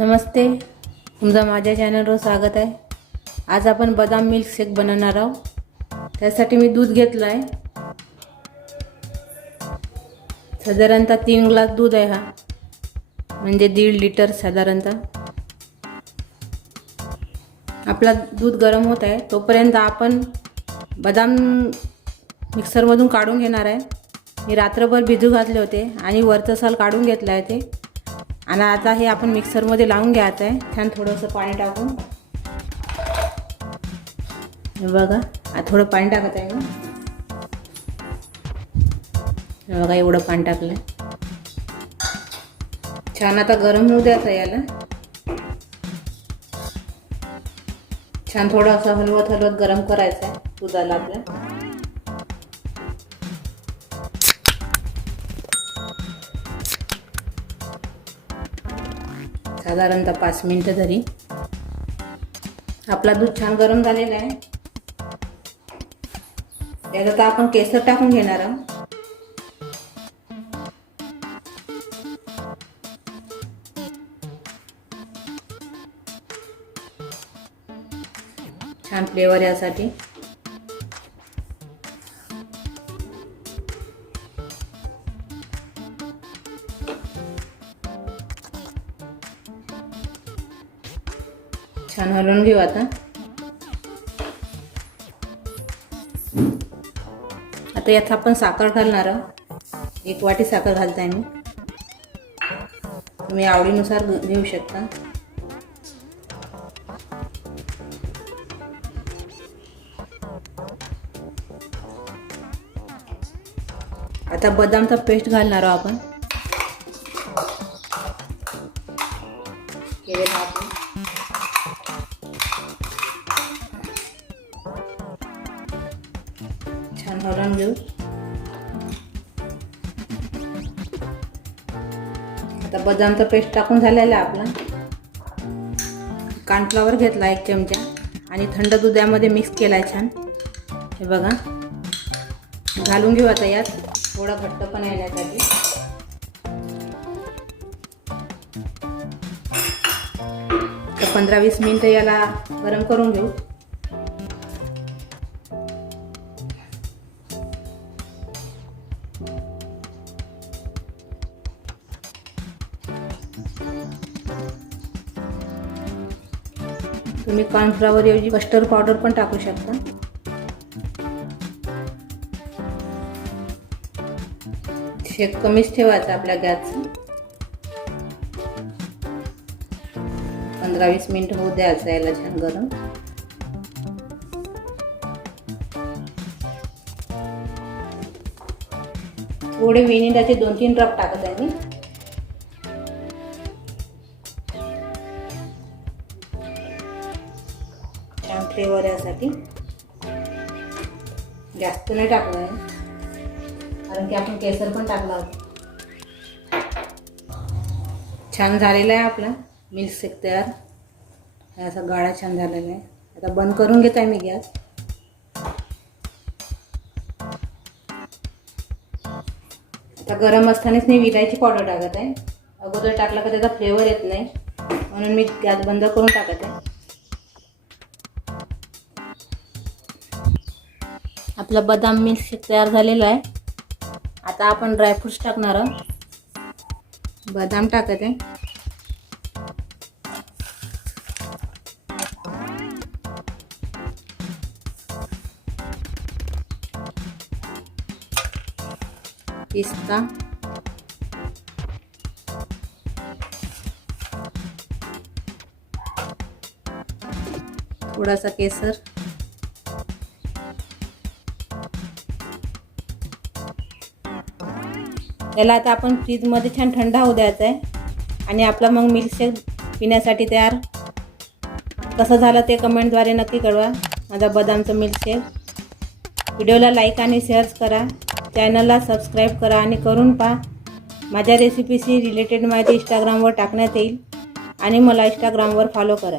नमस्ते. तुमचं माझ्या चॅनलवर स्वागत आहे. आज आपण बदाम मिल्क शेक बनवणार आहोत. त्यासाठी मी दूध घेतलं आहे. साधारणतः तीन ग्लास दूध आहे हा. म्हणजे दीड लिटर साधारणतः. आपला दूध गरम होत आहे. तोपर्यंत आपण बदाम मिक्सरमधून काढून घेणार आहे. मी रात्रभर भिजू घातले होते आणि वरचं साल काढून घेतलं आहे ते. आणि आता हे आपण मिक्सरमध्ये लावून घ्यायचं आहे. छान थोडंसं पाणी टाकून. बघा आता थोडं पाणी टाकत आहे ना. बघा एवढं पाणी टाकलं छान आता गरम होऊ द्यायचं याला. छान थोडं असं हलवत हलवत गरम करायचं आहे दुधाला आपल्या साधारणतः पाच मिनटं तरी. आपला दूध छान गरम झालेला आहे. त्यात आता आपण केसर टाकून घेणार आहोत. छान फ्लेवर यासाठी. छान हलवून घेऊ आता. आता यात आपण साखर घालणार आहोत. एक वाटी साखर घालताय मी. तुम्ही आवडीनुसार घेऊ शकता. आता बदामचा पेस्ट घालणार आहोत आपण. छान घेऊ आता बदामचा पेस्ट टाकून झालेला आहे आपला. कानफ्लावर घेतला एक चमचा. आणि थंड दुधामध्ये मिक्स केला आहे छान. हे बघा. घालून घेऊ आता यात. थोडा घट्टपणा येण्यासाठी तर पंधरा वीस मिनटं याला गरम करून घेऊ. तुम्ही कॉर्नफ्लॉवर ऐवजी कस्टर्ड पावडर पण टाकू शकता. शेक कमीच ठेवायचा आपल्या गॅसचा. पंधरा वीस मिनिट होऊ द्यायचं याला छान गरम. थोडे विनिडाचे दोन तीन ड्रॉप टाकत आहे मी. फ्लेवर यासाठी जास्त नाही टाकलं आहे. कारण की आपण केसर पण टाकला होता. छान झालेला आहे आपला मिल्क शेक तयार. हा असा गाळा छान झालेला आहे. आता बंद करून घेत आहे मी गॅस. आता गरम असतानाच मी विलायची पावडर टाकत आहे. अगोदर टाकला का त्याचा फ्लेवर येत नाही. म्हणून मी गॅस बंद करून टाकत आहे. आपला बदाम मिल्क शेक तयार झालेला आहे. आता आपण ड्रायफ्रुट्स टाकणार आहोत. बदाम टाकत. आहे पिस्ता. थोडासा केसर. त्याला आता आपण फ्रीजमध्ये छान थंड होऊ द्यायचं आहे. आणि आपला मग मिल्कशेक पिण्यासाठी तयार. कसं झालं ते कमेंटद्वारे नक्की कळवा. माझा बदामचं मिल्कशेक व्हिडिओला लाईक आणि शेअर करा. चॅनलला सबस्क्राईब करा आणि करून पहा. माझ्या रेसिपीशी रिलेटेड माहिती इंस्टाग्रामवर टाकण्यात येईल. आणि मला इंस्टाग्रामवर फॉलो करा.